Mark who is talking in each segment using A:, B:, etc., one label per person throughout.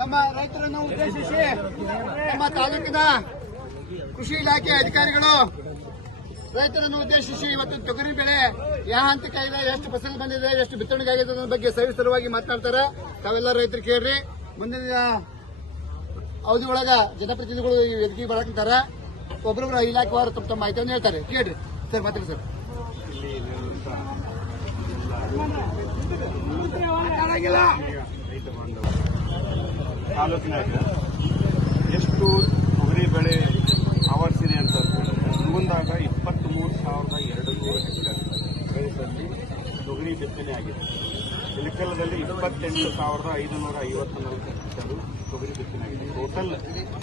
A: ನಮ್ಮ ರೈತರನ್ನು ಉದ್ದೇಶಿಸಿ ನಮ್ಮ ತಾಲೂಕಿನ ಕೃಷಿ ಇಲಾಖೆ ಅಧಿಕಾರಿಗಳು ರೈತರನ್ನು ಉದ್ದೇಶಿಸಿ ಇವತ್ತು ತೊಗರಿ ಬೆಳೆ ಯಾವ ಹಂತಕ್ಕೆ ಇದೆ ಎಷ್ಟು ಫಸಲು ಬಂದಿದೆ, ಎಷ್ಟು ಬಿತ್ತನೆಗೆ ಆಗಿದೆ ಅನ್ನೋದ್ರ ಬಗ್ಗೆ ಸವಿಸ್ತರವಾಗಿ ಮಾತನಾಡ್ತಾರೆ. ತಾವೆಲ್ಲ ರೈತರು ಕೇಳ್ರಿ. ಮುಂದಿನ ಅವಧಿ ಒಳಗ ಜನಪ್ರತಿನಿಧಿಗಳು ಬರಕಂತಾರ. ಬರಕಂತಾರೆ ಒಬ್ಬರೊಬ್ಬರ ಇಲಾಖೆವಾರು ತಮ್ಮ ತಮ್ಮ ಮಾಹಿತಿಯನ್ನು ಹೇಳ್ತಾರೆ. ಕೇಳ್ರಿ. ಸರ್, ಮಾತಾಡಿ ಸರ್.
B: ತಾಲೂಕಿನಾಗ ಎಷ್ಟು ತೊಗರಿ ಬೆಳೆ ಆವರಿಸಿದೆ ಅಂತ ಮುಂದಾಗ ಇಪ್ಪತ್ತ್ ಮೂರು ಸಾವಿರದ ಎರಡು ನೂರು ಹೆಕ್ಟರ್ ಪ್ರದೇಶದಲ್ಲಿ ತೊಗರಿ ಬಿತ್ತನೆ ಆಗಿದೆ. ಇಳಕಲದಲ್ಲಿ ಇಪ್ಪತ್ತೆಂಟು ಸಾವಿರದ ಐದುನೂರ ಐವತ್ನಾಲ್ಕು ಹೆಕ್ಟರ್ ತೊಗರಿ ಬಿತ್ತನೆ ಆಗಿದೆ. ಟೋಟಲ್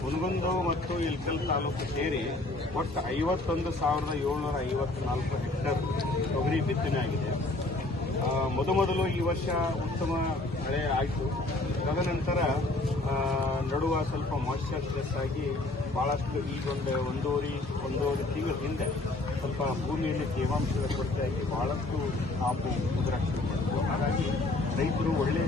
B: ಹುನಗುಂದ ಮತ್ತು ಇಲ್ಕಲ್ ತಾಲೂಕು ಸೇರಿ ಒಟ್ಟು ಐವತ್ತೊಂದು ಸಾವಿರದ ಏಳ್ನೂರ ಐವತ್ನಾಲ್ಕು ಹೆಕ್ಟೇರ್ ತೊಗರಿ ಬಿತ್ತನೆ ಆಗಿದೆ. ಮೊದಮೊದಲು ಈ ವರ್ಷ ಉತ್ತಮ ಮಳೆ ಆಯಿತು. ತದನಂತರ ಆ, ನಡುವ ಸ್ವಲ್ಪ ಮಾಯಿಶ್ಚರ್ ಸ್ಟ್ರೆಸ್ ಆಗಿ ಭಾಳಷ್ಟು ಈಗೊಂದು ಒಂದೂವರೆ ಒಂದೂವರೆ ತಿಂಗಳ ಹಿಂದೆ ಸ್ವಲ್ಪ ಭೂಮಿಯಲ್ಲಿ ತೇವಾಂಶದ ಕೊರತೆಯಾಗಿ ಭಾಳಷ್ಟು ಶುರು ಮಾಡಿತು ಹಾಗಾಗಿ ರೈತರು ಒಳ್ಳೆ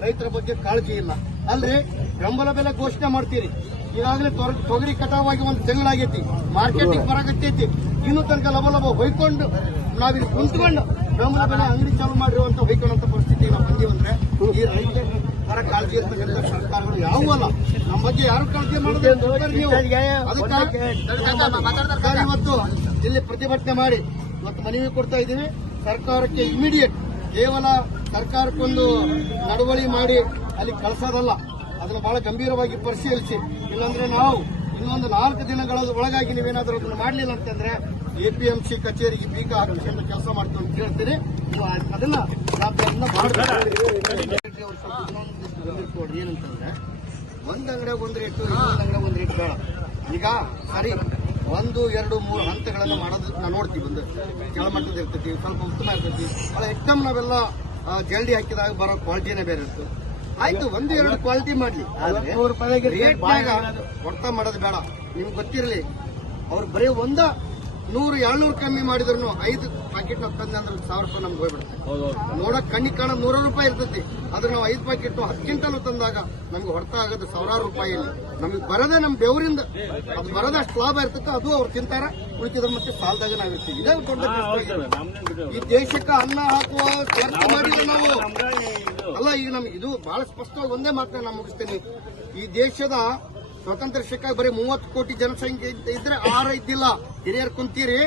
A: ರೈತರ ಬಗ್ಗೆ ಕಾಳಜಿ ಇಲ್ಲ. ಅಲ್ರಿ ಬೆಂಬಲ ಬೆಲೆ ಘೋಷಣೆ ಮಾಡ್ತೀರಿ. ಈಗಾಗಲೇ ತೊಗರಿ ಕಟಾವಾಗಿ ಒಂದು ತಿಂಗಳಾಗೈತಿ. ಮಾರ್ಕೆಟಿಂಗ್ ಬರಕತ್ತೈತಿ. ಇನ್ನೂ ತನಕ ಲಭ ಲಭ ಹೊಯ್ಕೊಂಡು ನಾವಿಲ್ಲಿ ಕುಂತ್ಕೊಂಡು ಬೆಂಬಲ ಬೆಲೆ ಅಂಗಡಿ ಚಾಲು ಮಾಡಿರುವಂತ ಹೊಯ್ಕೊಂಡಂತ ಪರಿಸ್ಥಿತಿ ನಾವು ಅಂದ್ರೆ ಈ ರೈತರ ಪರ ಕಾಳಜಿ ಇರ್ತಕ್ಕಂಥ ಸರ್ಕಾರಗಳು ಯಾವುವೂ ಅಲ್ಲ. ನಮ್ಮ ಬಗ್ಗೆ ಯಾರು ಕಾಳಜಿ ಮಾಡೋದು? ಅದಕ್ಕೆ ಇವತ್ತು ಇಲ್ಲಿ ಪ್ರತಿಭಟನೆ ಮಾಡಿ ಇವತ್ತು ಮನವಿ ಕೊಡ್ತಾ ಇದ್ದೀವಿ. ಸರ್ಕಾರಕ್ಕೆ ಇಮಿಡಿಯೇಟ್ ಕೇವಲ ಸರ್ಕಾರಕ್ಕೊಂದು ನಡವಳಿ ಮಾಡಿ ಅಲ್ಲಿ ಕಳಿಸೋದಲ್ಲ. ಅದನ್ನು ಬಹಳ ಗಂಭೀರವಾಗಿ ಪರಿಶೀಲಿಸಿ. ಇಲ್ಲಾಂದ್ರೆ ನಾವು ಇನ್ನೊಂದು ನಾಲ್ಕು ದಿನಗಳ ಒಳಗಾಗಿ ನೀವೇನಾದರೂ ಅದನ್ನು ಮಾಡಲಿಲ್ಲ ಅಂತಂದ್ರೆ ಎಪಿಎಂಸಿ ಕಚೇರಿಗೆ ಬೀಗ ಹಾಕಿಕೊಂಡು ಕೆಲಸ ಮಾಡ್ತೀವಿ ಅಂತ ಹೇಳ್ತೀನಿ. ಅದನ್ನ ಜವಾಬ್ದಾರಿಯಿಂದ ಕೊಡ್ರಿ ಏನಂತಂದ್ರೆ ಒಂದ್ ಅಂಗಡಿಯಾಗ ಒಂದ್ ರೇಟ್ ಇನ್ನೊಂದ್ ಅಂಗಡಿಯಾಗ ಒಂದ್ ರೇಟ್ ಬೇಡ. ಈಗ ಸರಿ ಒಂದು ಎರಡು ಮೂರು ಹಂತಗಳನ್ನು ಮಾಡೋದು ನಾವು ನೋಡ್ತೀವಿ ಒಂದು ಕೆಳಮಟ್ಟದ ಇರ್ತೈತಿ ಸ್ವಲ್ಪ ಉತ್ತಮ ಇರ್ತೈತಿ. ಅಲ್ಲ ಎಕ್ದಮ್ ನಾವೆಲ್ಲ ಜಲ್ಡಿ ಜಲ್ದಿ ಹಾಕಿದಾಗ ಬರೋ ಕ್ವಾಲಿಟಿನೇ ಬೇರೆ ಇರ್ತದೆ. ಆಯ್ತು ಒಂದು ಎರಡು ಕ್ವಾಲಿಟಿ ಮಾಡ್ಲಿ. ರೇಟ್ ಕೊಡ್ತಾ ಮಾಡೋದು ಬೇಡ. ನಿಮ್ಗೆ ಗೊತ್ತಿರಲಿ ಅವ್ರು ಬರೀ ಒಂದ ನೂರು ಏಳ್ನೂರು ಕಮ್ಮಿ ಮಾಡಿದ್ರು ಐದು ಪ್ಯಾಕೆಟ್ ನಾವು ತಂದೆ ಅಂದ್ರೆ ಸಾವಿರ ರೂಪಾಯಿ ನಮ್ಗೆ ಹೋಗ್ಬಿಡುತ್ತೆ. ನೋಡಕ್ ಕಣ್ಣಿಗೆ ಕಾಣ ನೂರ ರೂಪಾಯಿ ಇರ್ತೈತಿ. ಆದ್ರೆ ನಾವು ಐದು ಪ್ಯಾಕೆಟ್ ಹತ್ತು ಕ್ವಿಂಟಲ್ ತಂದಾಗ ನಮ್ಗೆ ಹೊಡ್ತಾ ಆಗೋದು ಸಾವಿರಾರು ರೂಪಾಯಿ ಇಲ್ಲಿ. ನಮಗೆ ಬರದೇ ನಮ್ ಬೆವರಿಂದ ಅದು ಬರೋದೇ ಅಷ್ಟು ಲಾಭ ಇರ್ತೈತೆ ಅದು ಅವ್ರು ತಿಂತಾರ. ಉಳಿಕಿದ್ರ ಮತ್ತೆ ಸಾಲದಾಗ ನಾವು ಇರ್ತೀವಿ. ಇದೇ ದೊಡ್ಡ. ಈ ದೇಶಕ್ಕೆ ಅನ್ನ ಹಾಕುವ ಖರ್ಚು ಮಾಡಿದ್ರೆ ನಾವು ಅಲ್ಲ ಈಗ ನಮ್ಗೆ ಇದು ಬಹಳ ಸ್ಪಷ್ಟವಾಗಿ ಒಂದೇ ಮಾತನ್ನ ನಾನು ಮುಗಿಸ್ತೀನಿ. ಈ ದೇಶದ ಸ್ವತಂತ್ರ ಸಿಕ್ಕಾಗ ಬರೀ ಮೂವತ್ತು ಕೋಟಿ ಜನಸಂಖ್ಯೆ ಇದ್ರೆ ಆಹಾರ ಇದ್ದಿಲ್ಲ. ಹಿರಿಯರು ಕುಂತೀರಿ.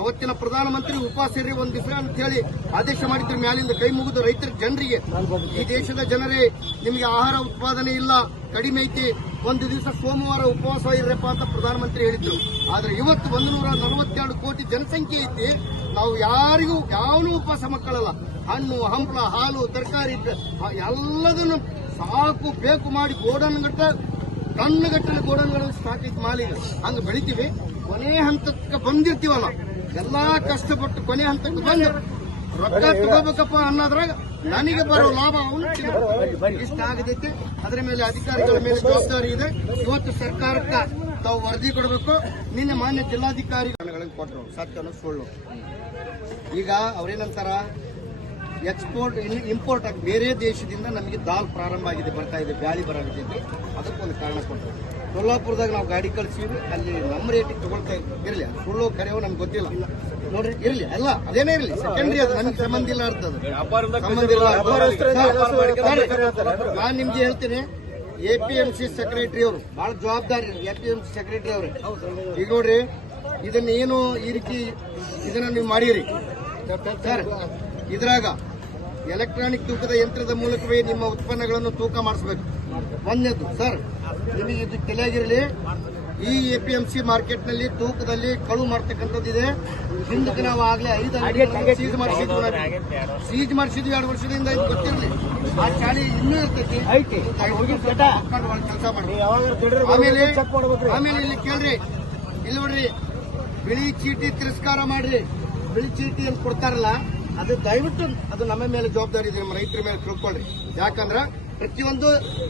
A: ಅವತ್ತಿನ ಪ್ರಧಾನಮಂತ್ರಿ ಉಪವಾಸ ಇರ್ರಿ ಒಂದ್ ದಿವಸ ಅಂತ ಹೇಳಿ ಆದೇಶ ಮಾಡಿದ್ರ. ಮ್ಯಾಲಿಂದ ಕೈ ಮುಗಿದು ರೈತರ ಜನರಿಗೆ. ಈ ದೇಶದ ಜನರೇ, ನಿಮಗೆ ಆಹಾರ ಉತ್ಪಾದನೆ ಇಲ್ಲ, ಕಡಿಮೆ ಐತಿ. ಒಂದು ದಿವಸ ಸೋಮವಾರ ಉಪವಾಸ ಇರಪ್ಪ ಅಂತ ಪ್ರಧಾನಮಂತ್ರಿ ಹೇಳಿದ್ರು. ಆದ್ರೆ ಇವತ್ತು ಒಂದು ನೂರ ನಲವತ್ತೆರಡು ಕೋಟಿ ಜನಸಂಖ್ಯೆ ಐತಿ. ನಾವು ಯಾರಿಗೂ, ಯಾವನು ಉಪವಾಸ ಮಕ್ಕಳಲ್ಲ ಹಣ್ಣು ಹಂಪಲ ಹಾಲು, ತರಕಾರಿ ಎಲ್ಲದನ್ನು ಸಾಕು, ಬೇಕು ಮಾಡಿ ಗೋಡನ್ ಗಟ್ಟ ಟನ್ಗಟ್ಟಲೆ ಗೋಡನ್ಗಳಲ್ಲಿ ಸ್ಟಾಕ್ ಐತಿ ಮಾಲಿನ ಹಂಗ ಬೆಳಿತೀವಿ. ಕೊನೆ ಹಂತಕ್ಕೆ ಬಂದಿರ್ತೀವಲ್ಲ, ಎಲ್ಲಾ ಕಷ್ಟಪಟ್ಟು ಕೊನೆ ಹಂತಕ್ಕೆ ಬಂದ ರೊಕ್ಕ ತಗೋಬೇಕಪ್ಪ ಅನ್ನೋದ್ರಾಗ ನನಗೆ ಬರೋ ಲಾಭ ಅವನು ಇಷ್ಟ ಆಗದೈತಿ. ಅದರ ಮೇಲೆ ಅಧಿಕಾರಿಗಳ ಮೇಲೆ ಜವಾಬ್ದಾರಿ ಇದೆ. ಇವತ್ತು ಸರ್ಕಾರಕ್ಕೆ ತಾವು ವರದಿ ಕೊಡಬೇಕು. ನಿನ್ನೆ ಮಾನ್ಯ ಜಿಲ್ಲಾಧಿಕಾರಿ ಕೊಟ್ಟರು. ಸತ್ಯನ ಸುಳ್ಳು. ಈಗ ಅವ್ರೇನಂತಾರ? ಎಕ್ಸ್ಪೋರ್ಟ್ ಇಂಪೋರ್ಟ್ ಆಗಿ ಬೇರೆ ದೇಶದಿಂದ ನಮಗೆ ದಾಲ್ ಪ್ರಾರಂಭ ಆಗಿದೆ ಬರ್ತಾ ಇದೆ ಗಾಳಿ ಬರಾಗಿದೆ ಅದಕ್ಕೊಂದು ಕಾರಣ ಕೊಟ್ಟರು. ಕೊಲ್ಲಾಪುರದಾಗ ನಾವು ಗಾಡಿ ಕಳ್ಸಿವಿ ಅಲ್ಲಿ ನಮ್ಮ ರೇಟಿಗೆ ತಗೊಳ್ತಾ ಇರಲಿ ಸುಳ್ಳು ಕರೆಯೋ ನಮ್ಗೆ ಗೊತ್ತಿಲ್ಲ. ನೋಡ್ರಿ ಇರಲಿ ಅಲ್ಲ ಅದೇನೇ ಇರಲಿ ಸೆಕೆಂಡ್ರಿ ಅದು ನಮ್ಗೆ ಸಂಬಂಧ ಇಲ್ಲ ಅರ್ಥದ ಸಂಬಂಧ ಇಲ್ಲ ನಾನು ನಿಮ್ಗೆ ಹೇಳ್ತೀನಿ A P M C secretary ಅವರು ಬಹಳ ಜವಾಬ್ದಾರಿ A P M C secretary ಅವ್ರೆ. ಈಗ ನೋಡ್ರಿ ಇದನ್ನ ಏನು ಈ ರೀತಿ ಇದನ್ನ ನೀವು ಮಾಡಿರಿ? ಸರ್ ಇದ್ರಾಗ ಎಲೆಕ್ಟ್ರಾನಿಕ್ ತೂಕದ ಯಂತ್ರದ ಮೂಲಕವೇ ನಿಮ್ಮ ಉತ್ಪನ್ನಗಳನ್ನು ತೂಕ ಮಾಡಿಸಬೇಕು. ಒಂದನೇದು ಸರ್ ನಿಮಗೆ ಇದು ತಲೆಯಾಗಿರಲಿ ಈ ಎ ಪಿ ಎಂ ಸಿ ಮಾರ್ಕೆಟ್ನಲ್ಲಿ ತೂಕದಲ್ಲಿ ಕಳು ಮಾಡ್ತಕ್ಕಂಥದ್ದಿದೆ ಹಿಂದಕ್ಕೆ ನಾವು ಆಗ್ಲೇ ಐದು ಅಂಗಡಿಗಳನ್ನ ಸೀಜ್ ಮಾಡಿಸಿದ್ವಿ. ಸೀಜ್ ಮಾಡಿಸಿದ್ವಿ ಎರಡು ವರ್ಷದಿಂದ ಇದು ಗೊತ್ತಿರಲಿ. ಆ ಚಾಳಿ ಇನ್ನೂ ಇರ್ತೈತಿ. ಕೆಲಸ ಮಾಡಿ. ಆಮೇಲೆ ಆಮೇಲೆ ಇಲ್ಲಿ ಕೇಳ್ರಿ. ಇಲ್ಲಿ ನೋಡ್ರಿ ಬಿಳಿ ಚೀಟಿ ತಿರಸ್ಕಾರ ಮಾಡ್ರಿ. ಬಿಳಿ ಚೀಟಿ ಅಂತ ಕೊಡ್ತಾರಲ್ಲ ಅದು ದಯವಿಟ್ಟು ಅದು ನಮ್ಮ ಮೇಲೆ ಜವಾಬ್ದಾರಿ ಇದೆ, ನಮ್ಮ ರೈತರ ಮೇಲೆ ತಿಳ್ಕೊಳ್ರಿ. ಯಾಕಂದ್ರ ಪ್ರತಿಯೊಂದು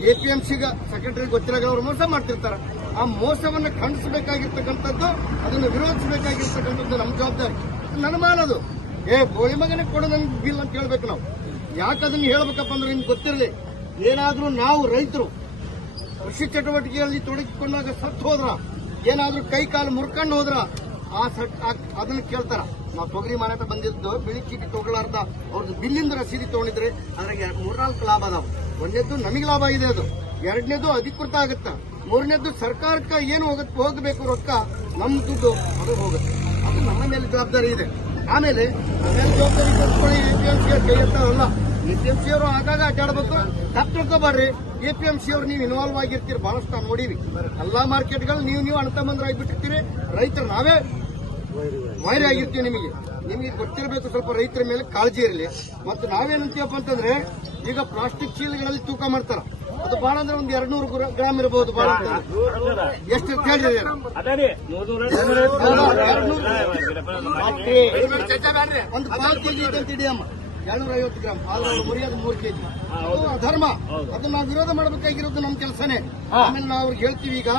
A: ಎ ಪಿ ಎಂ ಸಿಗ ಸೆಕ್ರೆಟರಿ ಅವರು ಮೋಸ ಮಾಡ್ತಿರ್ತಾರ. ಆ ಮೋಸವನ್ನು ಖಂಡಿಸಬೇಕಾಗಿರ್ತಕ್ಕಂಥದ್ದು, ಅದನ್ನು ವಿರೋಧಿಸಬೇಕಾಗಿರ್ತಕ್ಕಂಥದ್ದು ನಮ್ಮ ಜವಾಬ್ದಾರಿ. ನನ್ನ ಮಾನದು ಏ, ಬೋಳಿ ಮಗನೇ ಕೊಡು ನನ್ಗೆ ಬಿಲ್ ಅಂತ ಹೇಳ್ಬೇಕು ನಾವು. ಯಾಕೆ ಅದನ್ನ ಹೇಳ್ಬೇಕಪ್ಪ ಅಂದ್ರೆ ನಿಮ್ಗೆ ಗೊತ್ತಿರಲಿ, ಏನಾದ್ರೂ ನಾವು ರೈತರು ಕೃಷಿ ಚಟುವಟಿಕೆಯಲ್ಲಿ ತೊಡಗಿಕೊಂಡಾಗ ಸತ್ತು ಹೋದ್ರ, ಏನಾದ್ರೂ ಕೈ ಕಾಲು ಮುರ್ಕೊಂಡು ಹೋದ್ರ ಆ ಸಟ್ ಅದನ್ನ ಕೇಳ್ತಾರ. ನಾವು ತೊಗರಿ ಮಾರಾಟ ಬಂದಿದ್ದು, ಬಿಳಿ ಚೀಟಿ ತಗೊಳ್ಳಾರ್ದ ಅವ್ರದ್ದು ಬಿಲ್ಲಿಂದ ರಸೀದಿ ತಗೊಂಡಿದ್ರೆ ಅದ್ರಾಗ ಮೂರ್ನಾಲ್ಕು ಲಾಭ ಅದಾವ. ಒಂದನೇದ್ದು ನಮಗೆ ಲಾಭ ಇದೆ ಅದು. ಎರಡನೇದು ಅಧಿಕೃತ ಆಗುತ್ತ. ಮೂರನೇದ್ದು ಸರ್ಕಾರಕ್ಕೆ ಏನು ಹೋಗುತ್ತೆ ಹೋಗಬೇಕು ರೊಕ್ಕ ನಮ್ಮ ದುಡ್ಡು ಅದು ಹೋಗುತ್ತೆ. ಅದು ನಮ್ಮ ಮೇಲೆ ಜವಾಬ್ದಾರಿ ಇದೆ. ಆಮೇಲೆ ಜವಾಬ್ದಾರಿ ಕೊಟ್ಕೊಳ್ಳಿ ಎ ಪಿ ಎಂ ಸಿ ಅವರು ಆಗಾಗ ಅಡ್ಡಾಡ್ಬೇಕು ಪಿ ಎಂ ಸಿ ಅವ್ರು ನೀವು ಇನ್ವಾಲ್ವ್ ಆಗಿರ್ತೀರಿ. ಬಹಳಷ್ಟು ನೋಡೀವಿ. ಎಲ್ಲಾ ಮಾರ್ಕೆಟ್ಗಳು ನೀವು ನೀವು ಅಣ್ತಮ್ಮಂದ್ರಾಗ್ಬಿಟ್ಟಿರ್ತೀರಿ ರೈತರು ನಾವೇ ವೈರಿ ಆಗಿರ್ತೀವಿ ನಿಮಗೆ. ನಿಮಗೆ ಗೊತ್ತಿರಬೇಕು ಸ್ವಲ್ಪ ರೈತರ ಮೇಲೆ ಕಾಳಜಿ ಇರಲಿ. ಮತ್ತು ನಾವೇನಂತೀವಪ್ಪ ಅಂತಂದ್ರೆ ಈಗ ಪ್ಲಾಸ್ಟಿಕ್ ಚೀಲಗಳಲ್ಲಿ ತೂಕ ಮಾಡ್ತಾರ. ಅದು ಬಹಳ ಅಂದ್ರೆ ಒಂದ್ ಎರಡ್ ನೂರು ಗ್ರಾಮ್ ಇರಬಹುದು ಬಹಳ. ಎಷ್ಟು ಹೇಳ್ರಿ ಒಂದು ಪಾಲ್ ಕೆಜಿ ಇದೆ ಅಂತ ಇಡಿಯಮ್ಮ ಎರಡ್ನೂರ ಐವತ್ತು ಗ್ರಾಮ್ ಆದ್ರೆ ಮುರಿಯೋದು ಮೂರು ಕೆಜಿ. ಧರ್ಮ. ಅಧರ್ಮ ಅದನ್ನ ನಾವು ವಿರೋಧ ಮಾಡಬೇಕಾಗಿರೋದು ನಮ್ಮ ಕೆಲಸನೇ. ಆಮೇಲೆ ನಾವು ಅವ್ರಿಗೆ ಹೇಳ್ತೀವಿ ಈಗ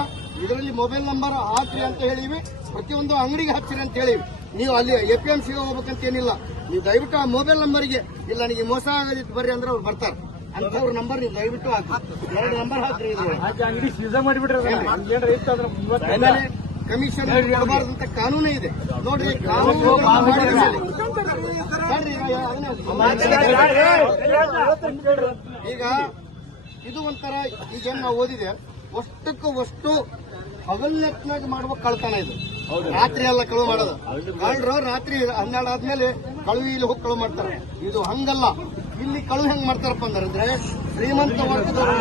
A: ಇದರಲ್ಲಿ ಮೊಬೈಲ್ ನಂಬರ್ ಹಾಕ್ರಿ ಅಂತ ಹೇಳಿವಿ. ಪ್ರತಿಯೊಂದು ಅಂಗಡಿಗೆ ಹಾಕ್ತೀರಿ ಅಂತ ಹೇಳಿವಿ. ನೀವು ಅಲ್ಲಿ ಎ ಪಿ ಎಂ ಸಿಗೆ ಹೋಗ್ಬೇಕಂತ ಏನಿಲ್ಲ. ನೀವು ದಯವಿಟ್ಟು ಆ ಮೊಬೈಲ್ ನಂಬರ್ಗೆ ಇಲ್ಲ ನನಗೆ ಮೋಸ ಆಗೋದಿತ್ತು ಬರ್ರಿ ಅಂದ್ರೆ ಅವ್ರು ಬರ್ತಾರೆ. ಅಂತವ್ರ ನಂಬರ್ ನೀವು ದಯವಿಟ್ಟು ಹಾಕಿ ಎರಡು ನಂಬರ್ ಹಾಕ್ರಿ.
C: ಅಂಗಡಿ ಸೀಸನ್ ಮಾಡಿಬಿಟ್ರೆ
A: ಕಮಿಷನ್ ಕೊಡಬಾರ್ದಂತ ಕಾನೂನೇ ಇದೆ. ನೋಡ್ರಿ ಕಾನೂನು ಈಗ ಇದು ಒಂಥರ ಈಗ ನಾವು ಓದಿದೆ ಅಷ್ಟಕ್ಕೂ ಅಷ್ಟು ಹಗಲ್ನೆತ್ನಾಗ ಮಾಡುವ ಕಳ್ತಾನ ಇದು. ರಾತ್ರಿ ಎಲ್ಲ ಕಳುವು ಮಾಡೋದು. ಕಳ್ಳರು ರಾತ್ರಿ ಹನ್ನೆರಡು ಆದ್ಮೇಲೆ ಕಳುವಿ ಇಲ್ಲಿ ಹೋಗಿ ಕಳು ಮಾಡ್ತಾರೆ. ಇದು ಹಂಗಲ್ಲ. ಇಲ್ಲಿ ಕಳುವು ಹೆಂಗ್ ಮಾಡ್ತಾರಪ್ಪ ಅಂದ್ರೆ ಶ್ರೀಮಂತ ವರ್ಗದವರು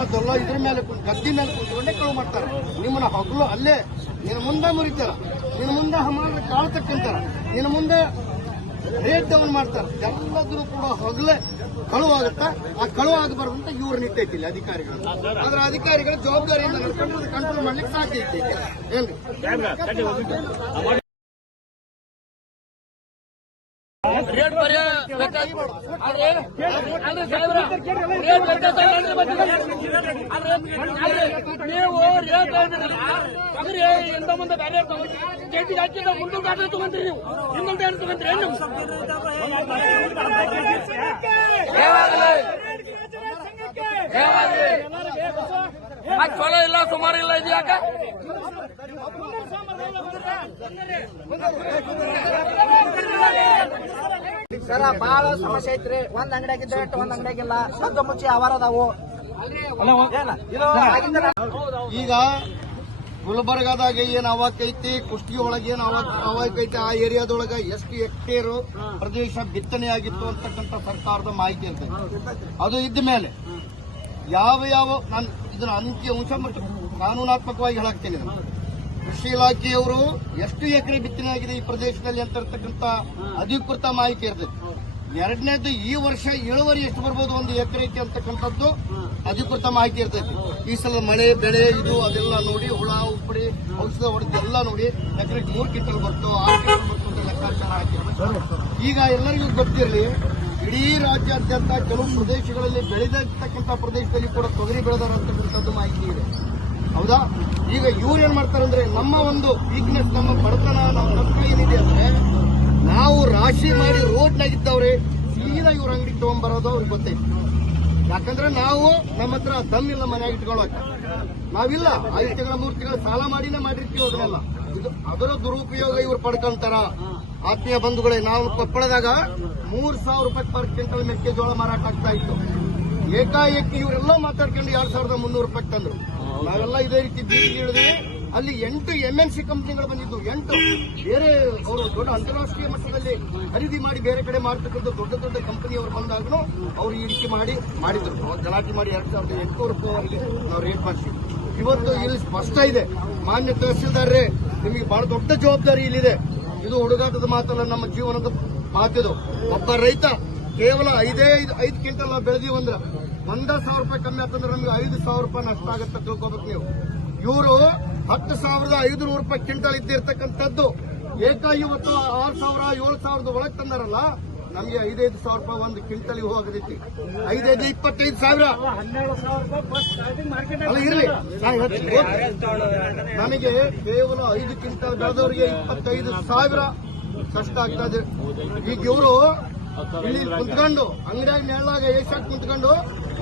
A: ಮತ್ತೆಲ್ಲ ಇದ್ರ ಮೇಲೆ ಗದ್ದಿ ಮೇಲೆ ಕುಂತ್ಕೊಂಡೇ ಕಳುವು ಮಾಡ್ತಾರೆ. ನಿಮ್ಮನ್ನ ಹಗಲು ಅಲ್ಲೇ ನಿನ್ನ ಮುಂದೆ ಮುರಿತಾರ. ನಿನ್ನ ಮುಂದೆ ಹಮಾರ ಕಾಳು ತಕ್ಕಂತಾರ ನಿನ್ನ ಮುಂದೆ ರೇಟ್ ಡೌನ್ ಮಾಡ್ತಾರೆ. ಎಲ್ಲದೂ ಕೂಡ ಹಗಲೇ ಕಳುವಾಗುತ್ತಾ? ಆ ಕಳುವಾಗಬಾರ್ದಂತ ಇವ್ರ ನಿಟ್ಟೈತಿ ಇಲ್ಲಿ ಅಧಿಕಾರಿಗಳು. ಅದ್ರ ಅಧಿಕಾರಿಗಳ ಜವಾಬ್ದಾರಿಯಿಂದ ನಡ್ಕೊಂಡು ಕಂಟ್ರೋಲ್ ಮಾಡ್ಲಿಕ್ಕೆ ಸಾಧ್ಯ ಐತಿ ಏನ್ರಿ
D: ರೇಟ್ ಬರೀ ಬೇಕಾಗಿ ಆದ್ರೆ ಅಂದ್ರೆ ಸಾಹೇಬ್ರ ರೇಟ್ ಬೇಕಾದ್ರೆ ಅಂದ್ರೆ ಮತ್ತೆ ಆದ್ರೆ ಆದ್ರೆ ನೀವು ರೇಟ್ ಅಂದ್ರೆ ಎಂತ ಮುಂದೆ ಬೇರೆ ಜೆಡಿ ರಾಜ್ಯದ ಮುಂದೆ ಗಾಡಿ ತಗೊಂತೀರಿ ನೀವು ಇನ್ನೊಂದು ಏನು ತಗೊಂತೀರಿ ಅದು ಚಲೋ ಇಲ್ಲ ಸುಮಾರು ಇಲ್ಲ ಇದು ಯಾಕ
E: ಸರ ಬಾಳ ಸಮಸ್ಯೆ ಐತ್ರಿ. ಒಂದ್ ಅಂಗಡಿಯಾಗಿದ್ದ ಒಂದ್ ಅಂಗಡಿಯಾಗಿಲ್ಲ ಸದ್ದ ಮುಚ್ಚಿ ಅವಾರ ಅದಾವು.
A: ಈಗ ಗುಲ್ಬರ್ಗಾದಾಗ ಏನ್ ಅವಾಕ್ ಐತಿ ಕುಷ್ಟಗಿ ಒಳಗೆ ಏನ್ ಅವಾಕ್ ಅವಾಕ್ ಐತಿ ಆ ಏರಿಯಾದೊಳಗ ಎಷ್ಟು ಹೆಕ್ಟೇರು ಪ್ರದೇಶ ಬಿತ್ತನೆ ಆಗಿತ್ತು ಅಂತಕ್ಕಂಥ ಸರ್ಕಾರದ ಮಾಹಿತಿ ಅಂತ ಅದು ಇದ್ದ ಮೇಲೆ ಯಾವ ಯಾವ ನಾನು ಇದನ್ನ ಅಂಕಿ ಅಂಶ ಮತ್ತು ಕಾನೂನಾತ್ಮಕವಾಗಿ ಹೇಳಾಕ್ತೇನೆ ಇದನ್ನ. ಕೃಷಿ ಇಲಾಖೆಯವರು ಎಷ್ಟು ಎಕರೆ ಬಿತ್ತನೆ ಆಗಿದೆ ಈ ಪ್ರದೇಶದಲ್ಲಿ ಅಂತ ಇರ್ತಕ್ಕಂಥ ಅಧಿಕೃತ ಮಾಹಿತಿ ಇರ್ತದೆ. ಎರಡನೇದು ಈ ವರ್ಷ ಇಳುವರಿ ಎಷ್ಟು ಬರ್ಬೋದು ಒಂದು ಎಕರೆಗೆ ಅಂತಕ್ಕಂಥದ್ದು ಅಧಿಕೃತ ಮಾಹಿತಿ ಇರ್ತೈತಿ. ಈ ಸಲ ಮಳೆ, ಬೆಳೆ, ಇದು ಅದೆಲ್ಲ ನೋಡಿ, ಹುಳ, ಉಪ್ಪಡಿ, ಔಷಧ ಹೊಡೆದು ಎಲ್ಲ ನೋಡಿ ಎಕರೆಗೆ ಮೂರು ಕ್ವಿಂಟಲ್ ಬರ್ತು, ಆರು ಕಿಂಟಲ್ ಬರ್ತು ಅಂತ ಲೆಕ್ಕಾಚಾರ ಹಾಕಿ ಈಗ ಎಲ್ಲರಿಗೂ ಗೊತ್ತಿರಲಿ, ಇಡೀ ರಾಜ್ಯಾದ್ಯಂತ ಕೆಲವು ಪ್ರದೇಶಗಳಲ್ಲಿ ಬೆಳೆದಿರ್ತಕ್ಕಂಥ ಪ್ರದೇಶದಲ್ಲಿ ಕೂಡ ತೊಗರಿ ಬೆಳೆದಾರ ಅಂತಕ್ಕಂಥದ್ದು ಮಾಹಿತಿ ಇದೆ. ಹೌದಾ? ಈಗ ಇವ್ರು ಏನ್ ಮಾಡ್ತಾರೆ ಅಂದ್ರೆ ನಮ್ಮ ಒಂದು ವೀಕ್ನೆಸ್ ನಮ್ಮ ಬಡತನ, ನಮ್ಮ ಮಕ್ಕಳು ಏನಿದೆ ಅಂದ್ರೆ ನಾವು ರಾಶಿ ಮಾಡಿ ರೋಡ್ನಾಗಿದ್ದವ್ರೆ ಸೀದಾ ಇವ್ರ ಅಂಗಡಿ ತಗೊಂಡ್ಬರೋದು ಅವ್ರಿಗೆ ಗೊತ್ತೈತಿ ಯಾಕಂದ್ರೆ ನಾವು ನಮ್ಮ ಹತ್ರ ದಮ್ಮಿಲ್ಲ ಮನೆಯಾಗ ಇಟ್ಕೊಳ್ಳೋಕೆ ನಾವಿಲ್ಲ, ಐದು ತಿಂಗಳ, ಮೂರು ತಿಂಗಳ ಸಾಲ ಮಾಡಿನೇ ಮಾಡಿರ್ತೀವಿ ಅದನ್ನೆಲ್ಲ ಇದು ಅದರ ದುರುಪಯೋಗ ಇವ್ರು ಪಡ್ಕೊಂತಾರ. ಆತ್ಮೀಯ ಬಂಧುಗಳೇ, ನಾವು ಕೊಪ್ಪಳದಾಗ ಮೂರ್ ಸಾವಿರ ರೂಪಾಯಿ ಪರ್ ಕ್ವಿಂಟಲ್ ಮೆಕ್ಕೆಜೋಳ ಮಾರಾಟ ಆಗ್ತಾ ಇತ್ತು. ಏಕಾಏಕಿ ಇವರೆಲ್ಲ ಮಾತಾಡ್ಕೊಂಡು ಎರಡ್ ಸಾವಿರದ ಮುನ್ನೂರು ರೂಪಾಯಿ ತಂದ್ರು. ನಾವೆಲ್ಲ ಇದೇ ರೀತಿ ಬೀದಿಗೆ ಇಳಿದ್ವಿ. ಅಲ್ಲಿ ಎಂಟು ಎಂಎನ್ಸಿ ಕಂಪನಿಗಳು ಬಂದಿದ್ದು, ಎಂಟು. ಬೇರೆ ಅವರು ದೊಡ್ಡ ಅಂತಾರಾಷ್ಟ್ರೀಯ ಮಟ್ಟದಲ್ಲಿ ಖರೀದಿ ಮಾಡಿ ಬೇರೆ ಕಡೆ ಮಾಡ್ತಕ್ಕಂಥ ದೊಡ್ಡ ದೊಡ್ಡ ಕಂಪನಿಯವರು ಬಂದಾಗಲೂ ಅವ್ರು ಈ ರೀತಿ ಮಾಡಿ ಮಾಡಿದ್ರು. ಗಲಾಟೆ ಮಾಡಿ ಎರಡ್ ಸಾವಿರದ ಎಂಟು ರೂಪಾಯಿವರೆಗೆ ನಾವು ರೇಟ್ ಮಾಡಿಸಿದ್ವಿ. ಇವತ್ತು ಇಲ್ಲಿ ಸ್ಪಷ್ಟ ಇದೆ. ಮಾನ್ಯ ತಹಸೀಲ್ದಾರ್ರೆ, ನಿಮಗೆ ಬಹಳ ದೊಡ್ಡ ಜವಾಬ್ದಾರಿ ಇಲ್ಲಿದೆ. ಇದು ಹುಡುಗಾಟದ ಮಾತಲ್ಲ, ನಮ್ಮ ಜೀವನದ ಮಾತಿದು. ಒಬ್ಬ ರೈತ ಕೇವಲ ಐದೇ ಐದು ಐದು ಕ್ವಿಂಟಲ್ ನಾವು ಬೆಳೆದೀವಂದ್ರ ಒಂದ ಸಾವಿರ ರೂಪಾಯಿ ಕಮ್ಮಿ ಆಗ್ತಂದ್ರೆ ನಮ್ಗೆ ಐದು ಸಾವಿರ ರೂಪಾಯಿ ನಷ್ಟ ಆಗುತ್ತೆ ತಿಳ್ಕೊಬೇಕು ನೀವು. ಇವರು ಹತ್ತು ಸಾವಿರದ ಐದು ನೂರು ರೂಪಾಯಿ ಕ್ವಿಂಟಲ್ ಇದ್ದಿರ್ತಕ್ಕಂಥದ್ದು ಏಕ ಇವತ್ತು ಆರು ಸಾವಿರ, ಏಳು ಸಾವಿರದ ಒಳಗೆ ತಂದಾರಲ್ಲ, ನಮಗೆ ಐದೈದು ಸಾವಿರ ರೂಪಾಯಿ ಒಂದು ಕ್ವಿಂಟಲ್ ಹೋಗದೈತಿ ಐದೈದು ಇಪ್ಪತ್ತೈದು ಸಾವಿರ. ಅಲ್ಲ, ಇರ್ಲಿ. ನಮಗೆ ಕೇವಲ ಐದು ಕ್ವಿಂಟಲ್ ಬೆಳೆದವರಿಗೆ ಇಪ್ಪತ್ತೈದು ಸಾವಿರ ಕಷ್ಟ ಆಗ್ತದೆ ಈಗ ಇವರು ಇಲ್ಲಿ ಕುತ್ಕೊಂಡು ಅಂಗಡಿಯಾಗಿ ನೆರಳಾಗ ಏಷ್ಯಾಕ್ ಕುಂತ್ಕೊಂಡು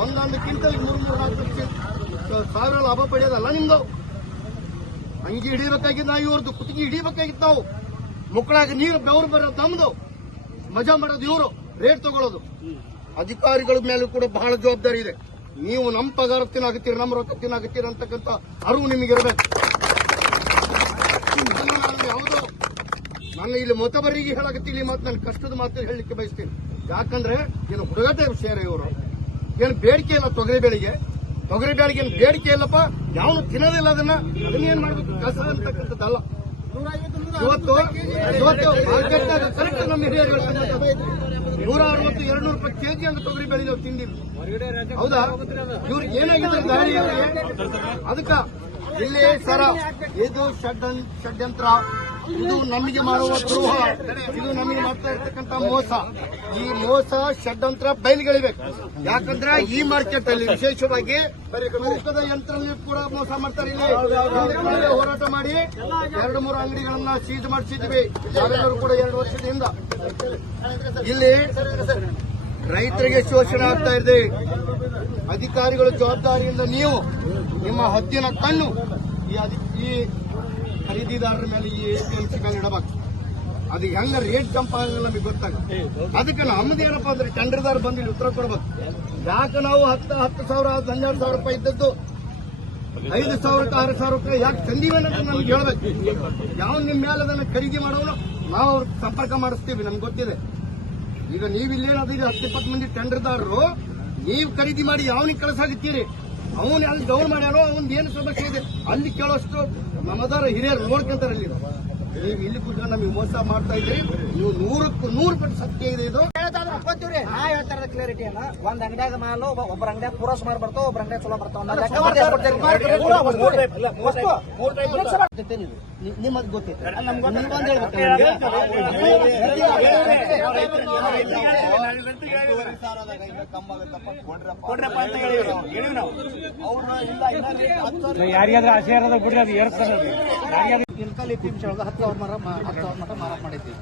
A: ಒಂದೊಂದು ಕ್ವಿಂಟಲ್ ಮೂರ್ ಮೂರ್ ನಾಲ್ಕು ಲಕ್ಷ ಸಾವಿರ ಲಾಭ ಪಡೆಯೋದಲ್ಲ ನಿಮ್ದು? ಅಂಗಿ ಹಿಡಿಬೇಕಾಗಿತ್ತು ನಾವು ಇವ್ರದ್ದು ಕುತ್ತಿಗೆ ಹಿಡಿಬೇಕಾಗಿತ್ತು ನಾವು. ಮುಕ್ಕಳಾಗ ನೀರು ಬೆವರು ಬರೋದು ನಮ್ದು. ಮಜಾ ಮಾಡೋದು ಇವರು ರೇಟ್ ತಗೊಳ್ಳೋದು ಅಧಿಕಾರಿಗಳ ಮೇಲೂ ಕೂಡ ಬಹಳ ಜವಾಬ್ದಾರಿ ಇದೆ. ನೀವು ನಮ್ಮ ಪಗಾರ ತಿನ್ನಾಗುತ್ತೀರಿ ನಮ್ಮ ರೊಕ್ಕ ತಿನ್ನಾಗುತ್ತೀರಿ ಅಂತಕ್ಕಂಥ ಅರಿವು ನಿಮಗಿರಬೇಕು ಇದನ್ನ ನಾನು ಯಾವುದೋ ನನ್ನ ಇಲ್ಲಿ ಮೊತ್ತಬರಿಗೆ ಹೇಳಕತ್ತೀನಿ ಮಾತು ನನ್ನ ಕಷ್ಟದ ಮಾತು ಹೇಳಲಿಕ್ಕೆ ಬಯಸ್ತೀನಿ. ಯಾಕಂದ್ರೆ ಏನು ಹುಡುಗತೆ ವಿಷಯ ಇವರು. ಏನು ಬೇಡಿಕೆ ಇಲ್ಲ ತೊಗರಿ ಬೆಳೆಗೆ. ತೊಗರಿ ಬೆಳಿಗ್ಗೆ ಏನು ಬೇಡಿಕೆ ಇಲ್ಲಪ್ಪ. ಯಾವನು ತಿನ್ನೋದಿಲ್ಲ ಅದನ್ನ. ಅದನ್ನ ಏನ್ ಮಾಡ್ಬೇಕು? ಕಸ ಅಂತಕ್ಕಂಥದ್ದಲ್ಲ. ಇವತ್ತು ಇವತ್ತು ಕರೆಕ್ಟ್ ನಮ್ಮ ಹಿರಿಯರು ನೂರ ಅರವತ್ತು ಎರಡು ನೂರು ರೂಪಾಯಿ ಕೆಜಿ ಅಂತ ತೊಗರಿ ಬೆಳೆ ನಾವು ತಿಂದಿಲ್ಲ ಹೌದಾ? ಇವ್ರು ಏನಾಗಿದೆ ಗಾಡಿ ಇವ್ರಿಗೆ ಅದಕ್ಕ ಇಲ್ಲಿ ಸರ, ಇದು ಷಡ್ ಷಡ್ಯಂತ್ರ. ಇದು ನಮಗೆ ಮಾಡುವ ದ್ರೋಹ. ಇದು ನಮಗೆ ಮಾಡ್ತಾ ಇರ್ತಕ್ಕಂಥ ಮೋಸ. ಈ ಮೋಸ ಷಡ್ಯಂತ್ರ ಬಯಲುಗಳಿಬೇಕು. ಯಾಕಂದ್ರೆ ಈ ಮಾರ್ಕೆಟ್ ಅಲ್ಲಿ ವಿಶೇಷವಾಗಿ ತೂಕದ ಯಂತ್ರದಲ್ಲಿ ಕೂಡ ಮೋಸ ಮಾಡ್ತಾರೆ ಇಲ್ಲಿ. ಇಲ್ಲಿ ಹೋರಾಟ ಮಾಡಿ ಎರಡು, ಮೂರು ಅಂಗಡಿಗಳನ್ನ ಸೀಜ್ ಮಾಡಿಸಿದ್ವಿ. ಯಾರೆಲ್ಲರೂ ಕೂಡ ಎರಡು ವರ್ಷದಿಂದ. ಇಲ್ಲಿ ರೈತರಿಗೆ ಶೋಷಣೆ ಆಗ್ತಾ ಇದೆ. ಅಧಿಕಾರಿಗಳು ಜವಾಬ್ದಾರಿಯಿಂದ ನೀವು ನಿಮ್ಮ ಹದ್ದಿನ ಕಣ್ಣು ಈ ಈ ಖರೀದಿದಾರರ ಮೇಲೆ ಈ ಎಪಿಎಂಸಿ ಮೇಲೆ ಇಡಬೇಕು. ಅದು ಹೆಂಗ ರೇಟ್ ಜಂಪ್ ಆಗಲ್ಲ ನಮಗೆ ಗೊತ್ತಾಗುತ್ತೆ ಅದಕ್ಕೆ ನಮ್ದು ಏನಪ್ಪ ಅಂದ್ರೆ ಟೆಂಡರ್ದಾರ ಬಂದು ಇಲ್ಲಿ ಉತ್ತರ ಕೊಡ್ಬೇಕು. ಯಾಕೆ ನಾವು ಹತ್ತು ಹತ್ತು ಸಾವಿರ ಹನ್ನೆರಡು ಸಾವಿರ ರೂಪಾಯಿ ಇದ್ದದ್ದು? ಐದು ಸಾವಿರಕ್ಕೆ ಆರು ಸಾವಿರ ರೂಪಾಯಿ ಯಾಕೆ ತಂದೀವಿ ಅನ್ನೋದು ನಮ್ಗೆ ಹೇಳ್ಬೇಕು. ಯಾವ ನಿಮ್ಮ ಮೇಲೆ ಅದನ್ನು ಖರೀದಿ ಮಾಡೋನು? ನಾವು ಅವ್ರ ಸಂಪರ್ಕ ಮಾಡಿಸ್ತೀವಿ ನಮ್ಗೆ ಗೊತ್ತಿದೆ. ಈಗ ನೀವು ಇಲ್ಲೇನಾದ್ರಿ ಹತ್ತು ಇಪ್ಪತ್ತು ಮಂದಿ ಟೆಂಡರ್ದಾರರು ನೀವು ಖರೀದಿ ಮಾಡಿ ಯಾವನಿಗೆ ಕಳಿಸಾಗುತ್ತೀರಿ ಅವನು ಅಲ್ಲಿ ಡೌನ್ ಮಾಡ್ಯಾರೋ ಅವನ್ ಏನು ಸಮಸ್ಯೆ ಇದೆ? ಅಲ್ಲಿ ಕೇಳೋಷ್ಟು ನಮ್ಮದಾರ ಹಿರಿಯರು ನೋಡ್ಕೊಂತಾರೆ ಅಲ್ಲಿ ನೀವು ಇಲ್ಲಿ ಕೂತ್ಕೊಂಡು ನಮಗೆ ಮೋಸ ಮಾಡ್ತಾ ಇದ್ರಿ ನೀವು ನೂರಕ್ಕೂ ನೂರು ಪಟ್ಟು ಸತ್ಯ ಇದೆ ಇದು.
E: ಒಪ್ಕೊತೀವ್ರಿ ನಾ ಹೇಳ್ತಾ ಕ್ಲಿಯರಿಟಿ ಕ್ಲಾರಿಟಿ ಅಲ್ಲ ಒಂದ್ ಅಂಗಡಿಯಾಗ ಮಾಲು ಒಬ್ಬ- ಒಬ್ಬರ ಅಂಗಡಿಯಾಗ ಪೂರ ಸುಮಾರು ಬರ್ತಾವ ಒಬ್ಬರ ಅಂಗಡಿಯಾಗ ಚಲೋ ಬರ್ತಾವ
A: ಗೊತ್ತಿತ್ತು
C: ಯಾರಿಗಾದ್ರೂ ಆಸೆ ಇರೋದ ಬಿಡ್ರಿ ಅದು
E: ಒಳಗೆ ಹತ್ತು ಅವ್ರ ಮರ ಹತ್ತು ಸಾವಿರ ಮಟ ಮಾರಾಟ ಮಾಡೈತಿ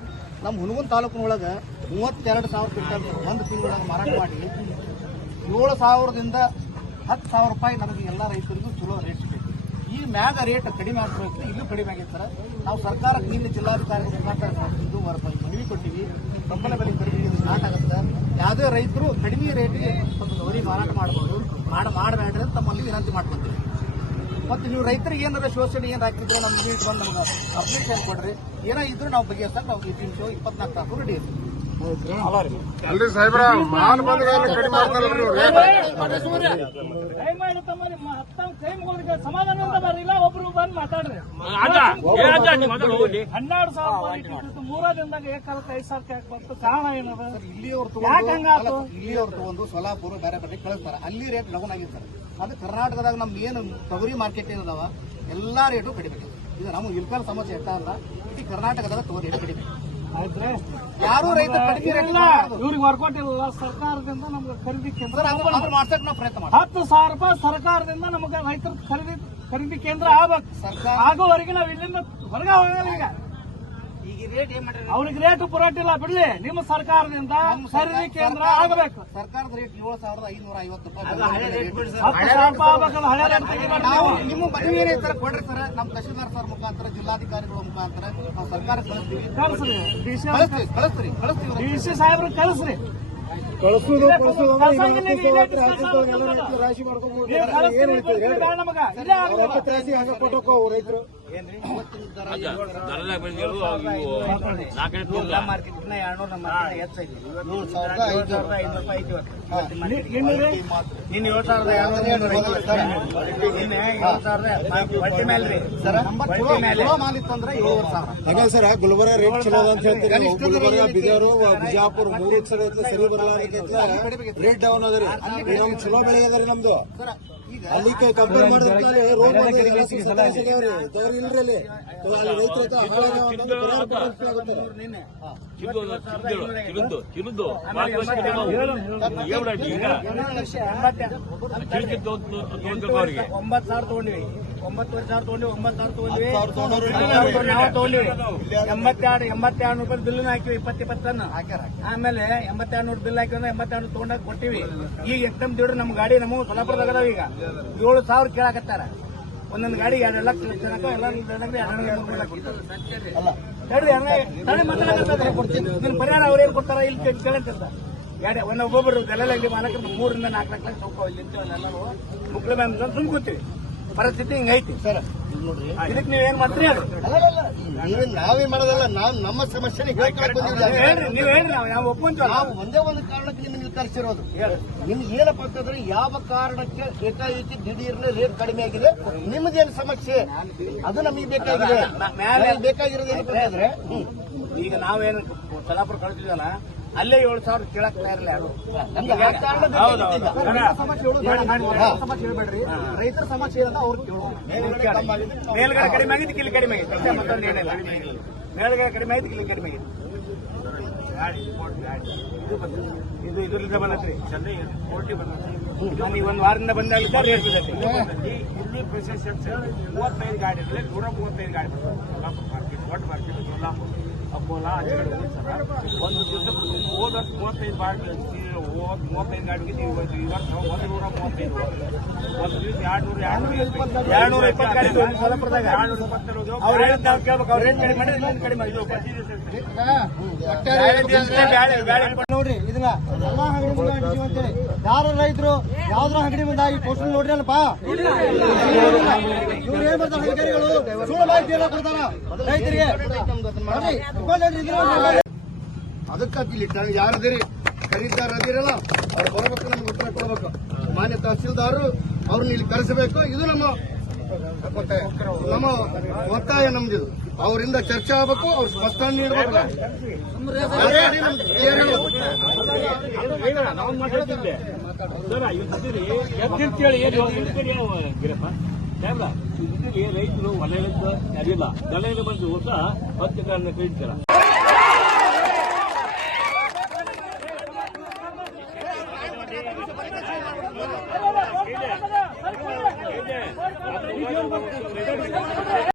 E: ನಮ್ಮ ಹುನಗುನ್ ತಾಲೂಕಿನೊಳಗೆ ಮೂವತ್ತೆರಡು ಸಾವಿರ ಕ್ವಿಂಟಲ್ ಒಂದು ತಿಂಗಳೊಳಗೆ ಮಾರಾಟ ಮಾಡಿ, ಏಳು ಸಾವಿರದಿಂದ ಹತ್ತು ಸಾವಿರ ರೂಪಾಯಿ ನಮಗೆ ಎಲ್ಲ ರೈತರಿಗೂ ಚಲೋ ರೇಟ್ ಸಿಗಬೇಕು ಈ ಮ್ಯಾಗ ರೇಟ್ ಕಡಿಮೆ ಆಗ್ಬೇಕು, ಇಲ್ಲೂ ಕಡಿಮೆ ಆಗಿರ್ತಾರೆ ನಾವು ಸರ್ಕಾರಕ್ಕೆ ನಿನ್ನೆ ಜಿಲ್ಲಾಧಿಕಾರಿ ಮುಖಾಂತರ ಇದು ಮನವಿ ಕೊಟ್ಟಿವಿ. ಬೆಂಬಲ ಬೆಲೆ ಖರೀದಿ ಸ್ಟಾರ್ಟ್ ಆಗುತ್ತೆ. ಯಾವುದೇ ರೈತರು ಕಡಿಮೆ ರೇಟಿಗೆ ಸ್ವಲ್ಪ ಗೌರಿ ಮಾರಾಟ ಮಾಡಬಹುದು ಮಾಡ ಮಾಡಬೇಡ್ರಿ ಅಂತ ತಮ್ಮಲ್ಲಿ ವಿನಂತಿ ಮಾಡ್ಕೊತೀವಿ. ಮತ್ತೆ ನೀವು ರೈತರಿಗೆ ಏನಾರ ಶೋಷಣೆ ಏನ್ ಹಾಕಿದ್ರೆ ನಮ್ಮ ಮೀಟ್ ಬಂದು ನಮ್ಗೆ ಅಪ್ಲಿಕೇಶನ್ ಕೊಡ್ರಿ ಏನೋ ಇದ್ರು ನಾವು ಬಗೆಹರ್ಸಕ್ ನಾವು ಇಪ್ಪತ್ತು ಇಪ್ಪತ್ನಾಲ್ಕು ತಾಸು ರೆಡಿ ಇರ್ತೀವಿ
F: ಅಲ್ರಿ ಸಾಹೇಬ್ರ ಮಾಲ್ ಬಂದ್ಗಳನ್ನ ಕಡಿಮೆ ಮಾಡ್ತಾರಲ್ರಿ
C: ಸಮಾಧಾನದಿಂದ ಬರಲಿಲ್ಲ ಒಬ್ರು ಬಂದು ಮಾತಾಡ್ರಿ. ಹನ್ನೆರಡು ಸಾವಿರ ರೂಪಾಯಿ ಮೂರ ದಿನದಾಗ ಏಕಾಲಕ್ಕೆ ಐದು ಸಾವಿರಕ್ಕೆ ಯಾಕೆ ಬಂತು? ಕಾರಣ ಏನದ?
E: ಇಲ್ಲಿಯವ್ರು
C: ಯಾಕ್ ಹಂಗಾತು?
E: ಇಲ್ಲಿಯವ್ರು ತಗೊಂಡು ಸೊಲಾಪುರ ಬೇರೆ ಬೇರೆ ಕಳಿಸ್ತಾರೆ. ಅಲ್ಲಿ ರೇಟ್ ಡೌನ್ ಆಗಿರ್ತಾರೆ. ಅದು ಕರ್ನಾಟಕದಾಗ ನಮ್ದು ಏನು ತೊಗರಿ ಮಾರ್ಕೆಟ್ ಏನದಾವ ಎಲ್ಲಾ ರೇಟು ಕಡಿಮೆ. ಇದು ನಮ್ಮ ಇಲ್ಕಲ್ ಸಮಸ್ಯೆ ಇರ್ತಾ ಇಲ್ಲ ಇಡೀ ಕರ್ನಾಟಕದಾಗ ತೊಗರಿ ರೇಟ್ ಕಡಿಮೆ ಯಾರು ರೈತ
C: ಇವ್ರಿಗೆ ವರ್ಕೌಟ್ ಇಲ್ಲ ಸರ್ಕಾರದಿಂದ ನಮ್ಗೆ ಖರೀದಿ ಕೇಂದ್ರ
E: ಮಾಡ್ಸಕ್ ನಾವು ಪ್ರಯತ್ನ ಮಾಡ್ತೀವಿ.
C: ಹತ್ತು ಸಾವಿರ ರೂಪಾಯಿ ಸರ್ಕಾರದಿಂದ ನಮಗೆ ರೈತರ ಖರೀದಿ ಖರೀದಿ ಕೇಂದ್ರ ಆಗ್ಬೇಕು. ಆಗೋವರೆಗೆ ನಾವು ಇಲ್ಲಿಂದ ಹೊರಗ ಹೋಗಲ್ಲ ಈಗ
E: ಈಗ ರೇಟ್ ಏನ್ ಮಾಡ್ರಿ
C: ಅವ್ರಿಗೆ ರೇಟ್ ಪುರಾಟಿಲ್ಲ ಬಿಡ್ಲಿ. ನಿಮ್ಮ ಸರ್ಕಾರದಿಂದ ಖರೀದಿ ಕೇಂದ್ರ ಆಗಬೇಕು.
E: ಸರ್ಕಾರದ ರೇಟ್ ಏಳು ಸಾವಿರದ ಐನೂರ ಐವತ್ತು ರೂಪಾಯಿ ನಿಮ್ಮ ಮನವಿ ಸರ್ ಕೊಡ್ರಿ ಸರ್? ನಮ್ಮ ತಹಶೀಲ್ದಾರ್ ಸರ್ ಮುಖಾಂತರ ಜಿಲ್ಲಾಧಿಕಾರಿಗಳ ಮುಖಾಂತರ ನಾವು ಸರ್ಕಾರಕ್ಕೆ ಕಳಿಸ್ತೀವಿ.
C: ಕಳ್ಸ್ರಿ. ಡಿ ಸಿ
E: ಕಳಿಸ್ತೀವಿ
C: ಡಿ ಸಿ ಸಾಹೇಬ್ರು ಕಳಿಸ್ರಿ.
F: ಕಳ್ಸುದು. ರಾಶಿ ಮಾಡ್ಕೊಂಡು. ರಾಶಿ ಕೊಟ್ಟೋಕೋ ರೈತರು.
C: ಇನ್ನು ರೀ,
E: ನಿನ್ನ ಏಳು ಸಾವಿರದ ಮಾಲಿತ್ತಂದ್ರೆ ಏಳುವರೆ ಸಾವಿರ.
F: ಹಾಗ ಸರ್ ಗುಲ್ಬರ್ಗ ರೇಟ್ ಚಲೋ ಅಂತ ಹೇಳ್ತೀರಿ? ಗುಲ್ಬರ್ಗ ಬಿಜಾರು ಬಿಜಾಪುರ ಮೂರು ಸರಿ ಸರಿ ಬರಲಾರಕ್ಕೆ ರೇಟ್ ಡೌನ್ ಅದರಿ ಚಲೋ ಬೆಳೆ ಅದ್ರಿ ರೀ ನಮ್ದು.
E: ಸರ್ ಈಗ
F: ಅಲ್ಲಿ ಕಂಪೇರ್ ಮಾಡಿದ್ರೆ ರೋಡ್ ತೊಗರಿ ಇಲ್ರಿ ಅಲ್ಲಿ. ಅಲ್ಲಿ ರೈತರ
C: ಒಂಬತ್ತು ಸಾವಿರ ತಗೊಂಡಿವಿ. ಒಂಬತ್ತುವರೆ ಸಾವಿರ ತಗೊಂಡಿವಿ ಒಂಬತ್ತು ಸಾವಿರ ತಗೊಂಡಿವಿ ನಾವು ತಗೊಂಡಿವಿ. ಎಂಬತ್ತೆರಡು ಎಂಬತ್ತೆರಡು ರೂಪಾಯಿ ಬಿಲ್ ಹಾಕಿವಿ ಇಪ್ಪತ್ತು ಇಪ್ಪತ್ತು ಟನ್ ಆಮೇಲೆ ಎಂಬತ್ತೆರಡು ನೂರು ಬಿಲ್ ಹಾಕಿದ್ರೆ ಎಂಬತ್ತೆರಡು ತಗೊಂಡಾಗ ಕೊಟ್ಟಿವಿ. ಈಗ ಎಕ್ದಮ್ ದೇವ್ರು ನಮ್ಮ ಗಾಡಿ ನಮ್ಮ ಸೊಲಾಪುರದಾಗ ಈಗ. ಏಳು ಸಾವಿರ ಕೇಳಾಕತ್ತಾರ. ಒಂದೊಂದು ಗಾಡಿ ಎರಡು ಲಕ್ಷ ಲಕ್ಷ ತನಕ ಎಲ್ಲ. ಇದನ್ನ ಪರಿಹಾರ ಅವ್ರೇನ್ ಕೊಡ್ತಾರ ಇಲ್ಲಿ ಕೇಳಂತ ಗಾಡಿ ಒಂದ್ ಒಬ್ಬೊಬ್ಬರು ಗಲೆಲ್ಲ ಇಲ್ಲಿ ಮಾಲಕರು ಮೂರರಿಂದ ನಾಲ್ಕು ಲಕ್ಷ ಲಕ್ಷ ಹೋಗ್ತಾವ ಇಲ್ಲಿ ಎಲ್ಲರೂ ಮುಕ್ಳ ಮೇಲೆ ಸುಮ್ ಕೂತೀವಿ. ಪರಿಸ್ಥಿತಿ ಹಿಂಗೈತಿ ಸರ್ ಇದಕ್ಕೆ ನೀವೇನ್ ಮಾಡ್ತೀರಿ ಅದು?
A: ಅಲ್ಲಲ್ಲ, ನೀವೇ ನಾವೇ ಮಾಡೋದಲ್ಲ ನಾವು ನಮ್ಮ ಸಮಸ್ಯೆನ ಬಂದಿಲ್ಲ
C: ನೀವ್ ಹೇಳ್ರಿ ನೀವ್ ಹೇಳ್ರಿ ನಾವು ಯಾವ
A: ನಾವು ಒಂದೇ ಒಂದು ಕಾರಣಕ್ಕೆ ನಿಮ್ಗೆ ಕರೆಸಿರೋದು. ನಿಮ್ಗೆ ಏನಪ್ಪ ಅಂತಂದ್ರೆ ಯಾವ ಕಾರಣಕ್ಕೆ ಏಕಾಏಕಿ ದಿಢೀರ್ನ ರೇಟ್ ಕಡಿಮೆ ಆಗಿದೆ ನಿಮ್ದೇನು ಸಮಸ್ಯೆ? ಅದು ನಮಗೆ ಬೇಕಾಗಿದೆ.
C: ಮ್ಯಾಲೆ-
A: ಬೇಕಾಗಿರೋದು ಏನಪ್ಪ ಅಂತಂದ್ರೆ.
C: ಈಗ ನಾವೇನು ಸಲಾಪುರ ಕಳಿಸಿದಲ್ಲ ಅಲ್ಲೇ ಏಳು ಸಾವಿರ ಕೇಳಕ್ ತಯಾರಿಲ್ಲ ಯಾರು?
E: ರೈತರ ಸಮಸ್ಯೆ ಹೇಳ್ಬೇಡ್ರಿ ರೈತರ ಸಮಸ್ಯೆ ಏನಂತ ಅವ್ರು
C: ಮೇಲ್ಗಡೆ ಕಡಿಮೆ ಆಗಿದೆ ಇಲ್ಲಿ ಕಡಿಮೆ ಆಗಿತ್ತು ಮತ್ತೊಂದು ಏನಿಲ್ಲ. ಮೇಲ್ಗಡೆ ಕಡಿಮೆ ಆಗಿದ್ದು ಇಲ್ಲಿ ಕಡಿಮೆ ಆಗಿತ್ತು ಇದು ಇದರಿಂದ ಬಂದತ್ರಿ. ಚೆನ್ನೈ ನಮಗೆ ಒಂದು ವಾರದಿಂದ ಬಂದಾಗ ರೇಟ್ ಬಿದ್ದೈತಿ
B: ಇಲ್ಲಿ ಮೂವತ್ತೈದು ಗಾಡಿ ಇರಲಿ ನೂರ ಮೂವತ್ತೈದು ಗಾಡಿ ಬರ್ತದೆ. ಮಾರ್ಕೆಟ್ ದೊಡ್ಡ ಮಾರ್ಕೆಟ್ ಕಡೆ ಹೋಗಿ ಸರ್. ಒಂದು ದಿವಸ ಹೋದ ವರ್ಷ ಮೂವತ್ತೈದು ಗಾಡಿ ಹೋದ ಮೂವತ್ತೈದು ಗಾಡಿಗೆ ನೀವು ಇವತ್ತು ಈ ವರ್ಷ ಒಂದು ನೂರ ಮೂವತ್ತೈದು ಒಂದು ದಿವಸ ಎರಡು ನೂರ ಎರಡು ನೂರ
C: ಎರಡು ನೂರ ಇಪ್ಪತ್ತು ಗಾಡಿ
B: ಎರಡು ನೂರ ಇಪ್ಪತ್ತೆರಡು
C: ಅವ್ರು ಹೇಳಿದ್ ನಾವು ಕೇಳ್ಬೇಕು. ಅವ್ರು ರೇಟ್ ಕಡಿಮೆ ಇನ್ನೊಂದು ಕಡಿಮೆ ಇದು ಪ್ರತಿ ದಿವಸ
E: ನೋಡ್ರಿ, ಇದನ್ನ ಎಲ್ಲಾ ಅಂಗಡಿ ಮುಂದೆ ಅಂಟಿಸಿ ಅಂತೇಳಿ ಯಾರ ರೈತರು ಯಾವ್ದ್ರ ಅಂಗಡಿ ಮುಂದೆ ಈ ಪೋಸ್ಟರ್ ನೋಡ್ರಿ ಅಲ್ಲಪ್ಪ ಇವ್ರು ಏನ್ ಕೊಡ್ತಾರ
A: ಅದಕ್ಕಾಗಿ ಖರೀದಾರ ಅದಿರಲ್ಲ ಅವ್ರು ಬರಬೇಕು, ನಮ್ಗೆ ಉತ್ತರ ಕೊಡಬೇಕು. ಮಾನ್ಯ ತಹಸೀಲ್ದಾರರು ಅವ್ರನ್ನ ಇಲ್ಲಿ ಕರೆಸಬೇಕು. ಇದು ನಮ್ಮ ನಮ್ಮ ಒತ್ತಾಯ ನಮ್ದು ಅವರಿಂದ ಚರ್ಚೆ ಆಗ್ಬೇಕು ಅವ್ರು ಸ್ಪಷ್ಟನೆ ನೀಡಬೇಕು.
D: ರೈತರು ಒಳ್ಳೆಯ ಅರಿಲ್ಲ ದನ ಬಂದು ಹೊಸ ಹತ್ತು ಕಾರಣ